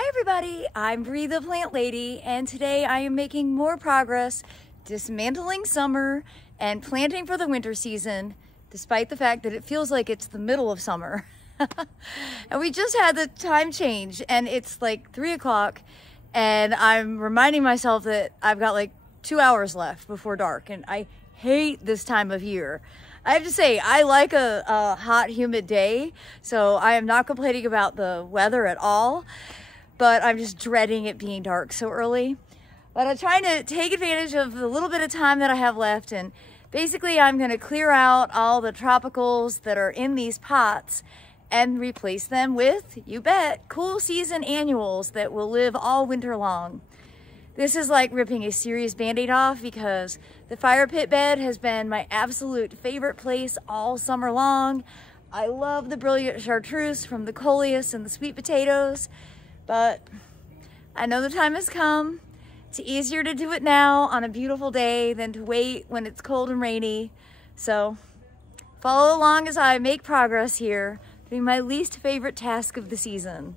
Hi everybody, I'm Brie the Plant Lady, and today I am making more progress dismantling summer and planting for the winter season, despite the fact that it feels like it's the middle of summer. And we just had the time change and it's like 3 o'clock and I'm reminding myself that I've got like 2 hours left before dark, and I hate this time of year. I have to say, I like a hot, humid day, so I am not complaining about the weather at all. But I'm just dreading it being dark so early. But I'm trying to take advantage of the little bit of time that I have left, and basically I'm gonna clear out all the tropicals that are in these pots and replace them with, you bet, cool season annuals that will live all winter long. This is like ripping a serious Band-Aid off because the fire pit bed has been my absolute favorite place all summer long. I love the brilliant chartreuse from the coleus and the sweet potatoes. But I know the time has come. It's easier to do it now on a beautiful day than to wait when it's cold and rainy. So follow along as I make progress here, doing my least favorite task of the season.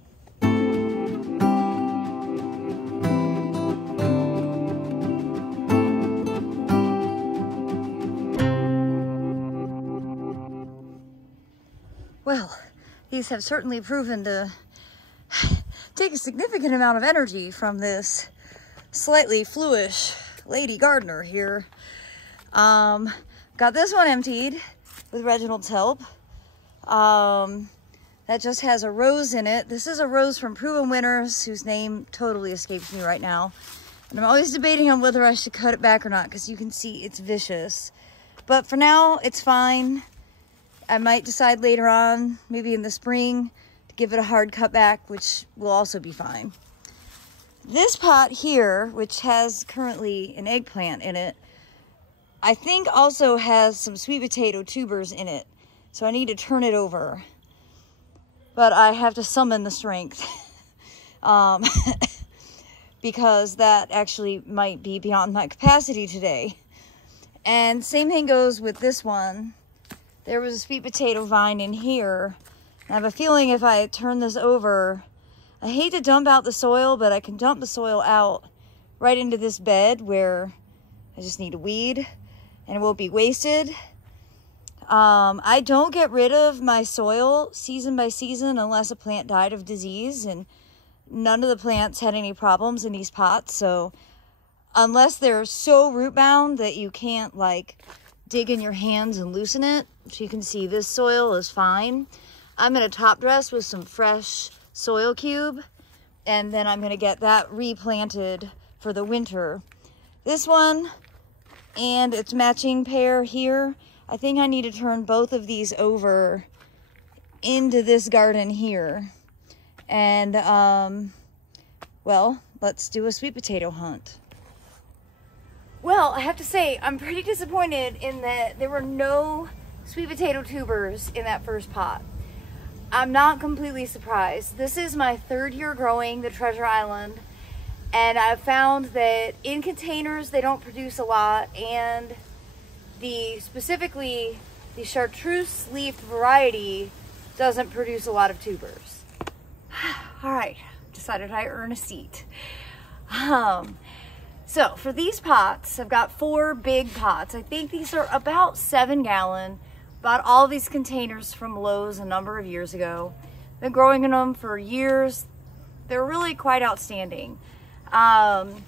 Well, these have certainly proven to take a significant amount of energy from this slightly fluish lady gardener here. Got this one emptied with Reginald's help. That just has a rose in it. This is a rose from Proven Winners, whose name totally escapes me right now. And I'm always debating on whether I should cut it back or not, because you can see it's vicious. But for now, it's fine. I might decide later on, maybe in the spring, give it a hard cut back, which will also be fine. This pot here, which has currently an eggplant in it, I think also has some sweet potato tubers in it. So I need to turn it over. But I have to summon the strength. Because that actually might be beyond my capacity today. And same thing goes with this one. There was a sweet potato vine in here. I have a feeling if I turn this over, I hate to dump out the soil, but I can dump the soil out right into this bed where I just need a weed and it won't be wasted. I don't get rid of my soil season by season unless a plant died of disease, and none of the plants had any problems in these pots. So unless they're so root bound that you can't like dig in your hands and loosen it, so you can see this soil is fine. I'm going to top dress with some fresh soil cube, and then I'm going to get that replanted for the winter. This one and its matching pair here, I think I need to turn both of these over into this garden here. And, well, let's do a sweet potato hunt. Well, I have to say, I'm pretty disappointed in that there were no sweet potato tubers in that first pot. I'm not completely surprised. This is my 3rd year growing the Treasure Island, and I've found that in containers they don't produce a lot, and specifically the chartreuse leaf variety doesn't produce a lot of tubers. All right, decided I earn a seat. So for these pots, I've got 4 big pots. I think these are about 7 gallon. Bought all these containers from Lowe's a number of years ago. Been growing in them for years. They're really quite outstanding. I've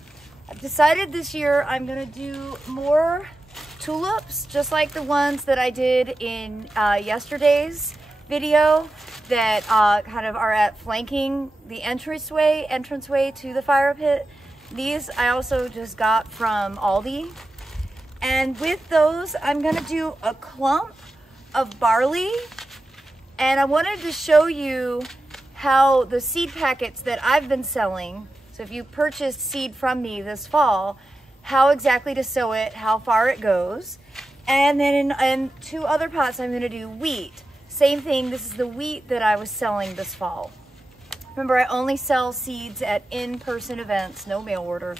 decided this year I'm gonna do more tulips, just like the ones that I did in yesterday's video that kind of are at flanking the entranceway to the fire pit. These I also just got from Aldi. And with those, I'm gonna do a clump of barley, and I wanted to show you how the seed packets that I've been selling, so if you purchased seed from me this fall, how exactly to sow it, how far it goes. And then in 2 other pots I'm going to do wheat. Same thing, this is the wheat that I was selling this fall. Remember, I only sell seeds at in-person events, no mail order.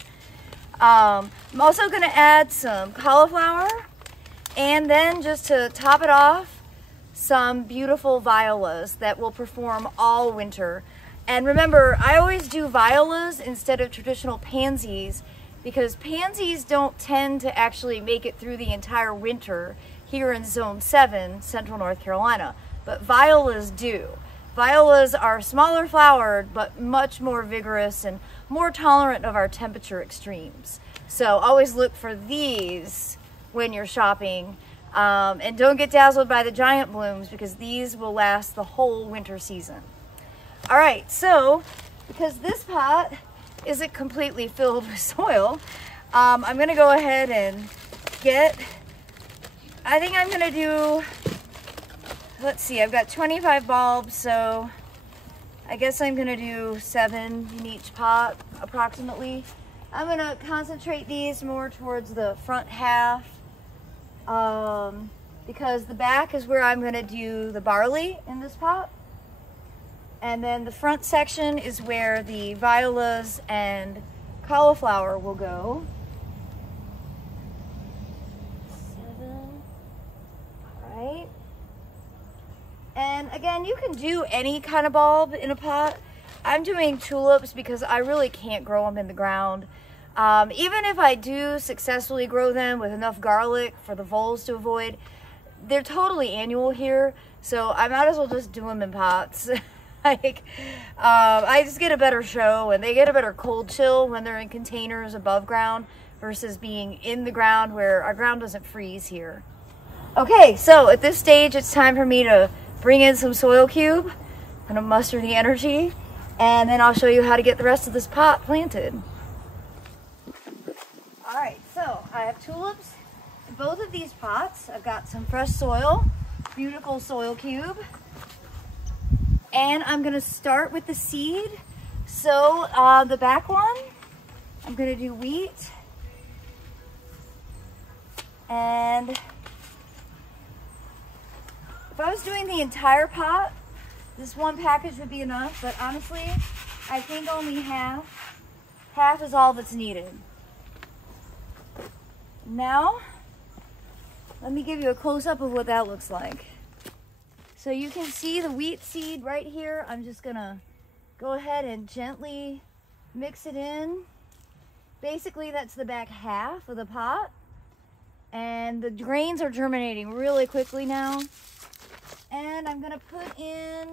I'm also going to add some cauliflower. And then just to top it off, some beautiful violas that will perform all winter. And remember, I always do violas instead of traditional pansies because pansies don't tend to actually make it through the entire winter here in Zone 7, Central North Carolina, but violas do. Violas are smaller flowered, but much more vigorous and more tolerant of our temperature extremes. So always look for these when you're shopping. And don't get dazzled by the giant blooms because these will last the whole winter season. All right, so because this pot isn't completely filled with soil, I'm gonna go ahead and I think I'm gonna do, let's see, I've got 25 bulbs, so I guess I'm gonna do 7 in each pot approximately. I'm gonna concentrate these more towards the front half because the back is where I'm gonna do the barley in this pot. And then the front section is where the violas and cauliflower will go. 7, all right. And again, you can do any kind of bulb in a pot. I'm doing tulips because I really can't grow them in the ground. Even if I do successfully grow them with enough garlic for the voles to avoid, they're totally annual here, so I might as well just do them in pots. I just get a better show, and they get a better cold chill when they're in containers above ground versus being in the ground where our ground doesn't freeze here. Okay, so at this stage, it's time for me to bring in some soil cube. I'm gonna muster the energy, and then I'll show you how to get the rest of this pot planted. All right, so I have tulips in both of these pots. I've got some fresh soil, beautiful soil cube. And I'm gonna start with the seed. So the back one, I'm gonna do wheat. And if I was doing the entire pot, this one package would be enough, but honestly, I think only half is all that's needed. Now, let me give you a close-up of what that looks like. So you can see the wheat seed right here. I'm just gonna go ahead and gently mix it in. Basically, that's the back half of the pot. And the grains are germinating really quickly now. And I'm gonna put in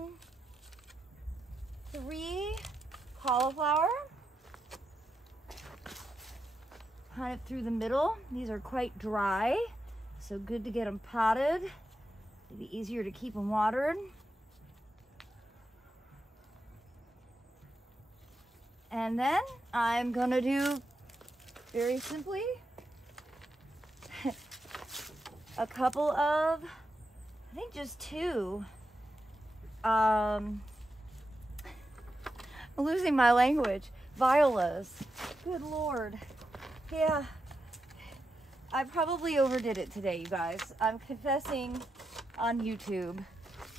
3 cauliflower. Kind of through the middle. These are quite dry, so good to get them potted. It'd be easier to keep them watered. And then I'm gonna do, very simply, a couple of, I think just 2. I'm losing my language. Violas. Good Lord. Yeah. I probably overdid it today, you guys. I'm confessing on YouTube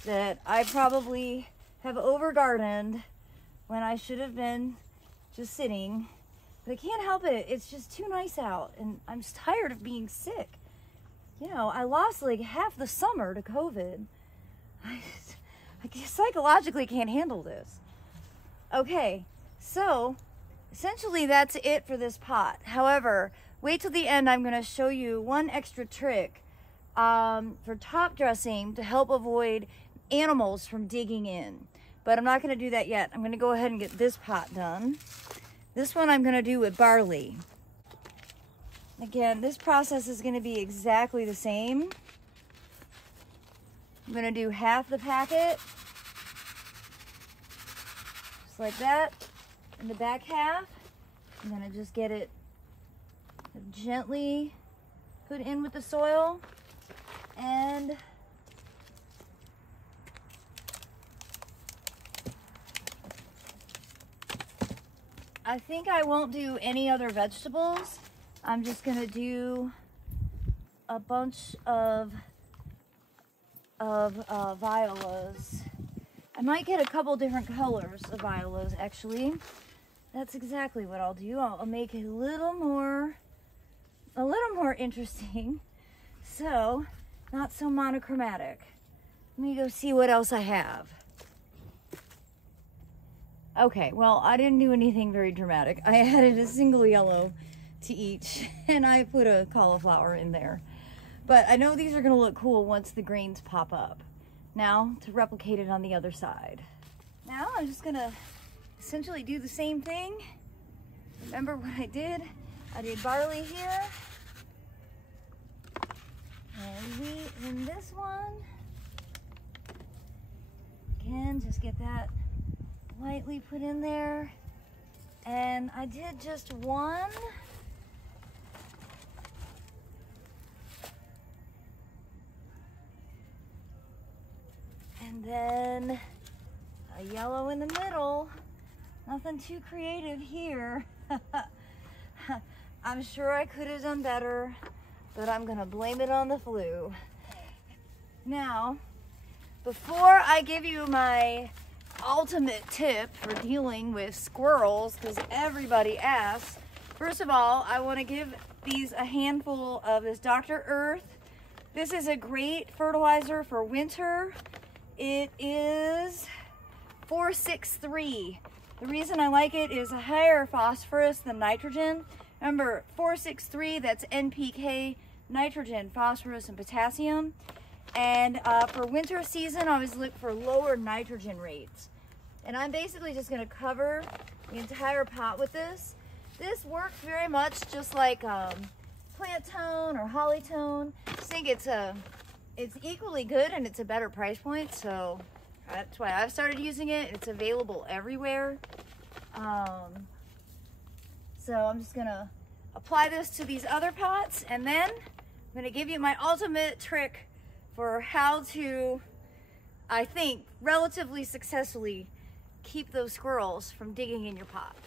that I probably have over-gardened when I should have been just sitting. But I can't help it. It's just too nice out, and I'm just tired of being sick. You know, I lost like half the summer to COVID. I psychologically can't handle this. Okay, so essentially that's it for this pot. However, wait till the end. I'm going to show you one extra trick for top dressing to help avoid animals from digging in. But I'm not going to do that yet. I'm going to go ahead and get this pot done. This one I'm going to do with barley. Again, this process is going to be exactly the same. I'm going to do half the packet, just like that. In the back half, I'm going to just get it gently put in with the soil. And I think I won't do any other vegetables. I'm just gonna do a bunch of violas. I might get a couple different colors of violas, actually. That's exactly what I'll do. I'll make it a little more interesting. So, not so monochromatic. Let me go see what else I have. Okay, well, I didn't do anything very dramatic. I added a single yellow to each, and I put a cauliflower in there. But I know these are gonna look cool once the grains pop up. Now, to replicate it on the other side. Now, I'm just gonna essentially do the same thing. Remember what I did? I did barley here, and wheat in this one. Again, just get that lightly put in there. And I did just one. And then a yellow in the middle. Nothing too creative here. I'm sure I could have done better, but I'm gonna blame it on the flu. Now, before I give you my ultimate tip for dealing with squirrels, because everybody asks, first of all, I want to give these a handful of this Dr. Earth. This is a great fertilizer for winter. It is 463. The reason I like it is a higher phosphorus than nitrogen. Remember, 463, that's NPK, nitrogen, phosphorus, and potassium. And for winter season, I always look for lower nitrogen rates. And I'm basically just gonna cover the entire pot with this. This works very much just like plant tone or holly tone. I think it's equally good, and it's a better price point, so that's why I've started using it. It's available everywhere. So I'm just gonna apply this to these other pots, and then I'm gonna give you my ultimate trick for how to, I think, relatively successfully keep those squirrels from digging in your pots.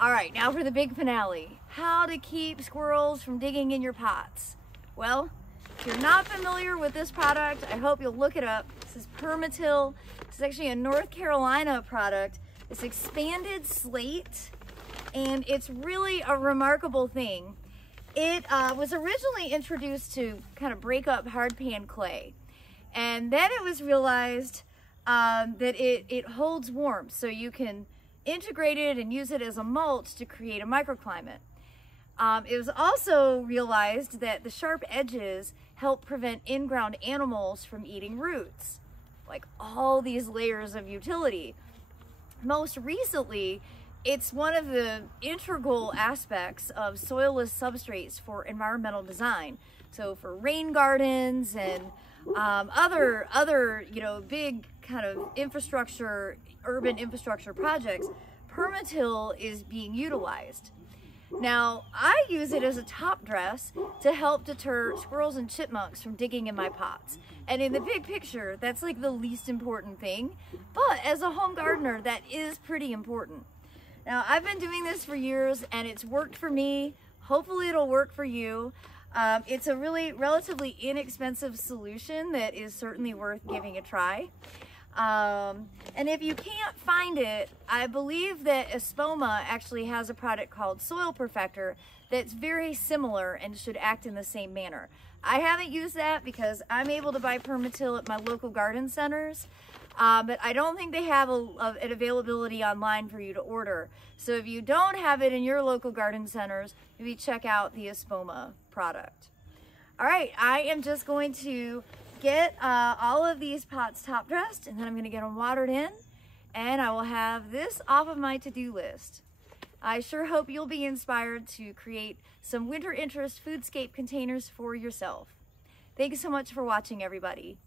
All right, now for the big finale. How to keep squirrels from digging in your pots. Well, if you're not familiar with this product, I hope you'll look it up. This is Permatil. This is actually a North Carolina product. It's expanded slate, and it's really a remarkable thing. It was originally introduced to kind of break up hard pan clay, and then it was realized that it holds warmth, so you can integrate it and use it as a mulch to create a microclimate. It was also realized that the sharp edges help prevent in-ground animals from eating roots. Like, all these layers of utility. Most recently, it's one of the integral aspects of soilless substrates for environmental design. So for rain gardens and other big kind of infrastructure, urban infrastructure projects, Permatil is being utilized. Now, I use it as a top dress to help deter squirrels and chipmunks from digging in my pots. And in the big picture, that's like the least important thing. But as a home gardener, that is pretty important. Now, I've been doing this for years, and it's worked for me. Hopefully it'll work for you. It's a really relatively inexpensive solution that is certainly worth giving a try. And if you can't find it, I believe that Espoma actually has a product called Soil Perfector that's very similar and should act in the same manner. I haven't used that because I'm able to buy Permatil at my local garden centers, but I don't think they have an availability online for you to order. So if you don't have it in your local garden centers, maybe check out the Espoma product. All right, I am just going to get all of these pots top dressed, and then I'm going to get them watered in, and I will have this off of my to-do list. I sure hope you'll be inspired to create some winter interest foodscape containers for yourself. Thank you so much for watching, everybody.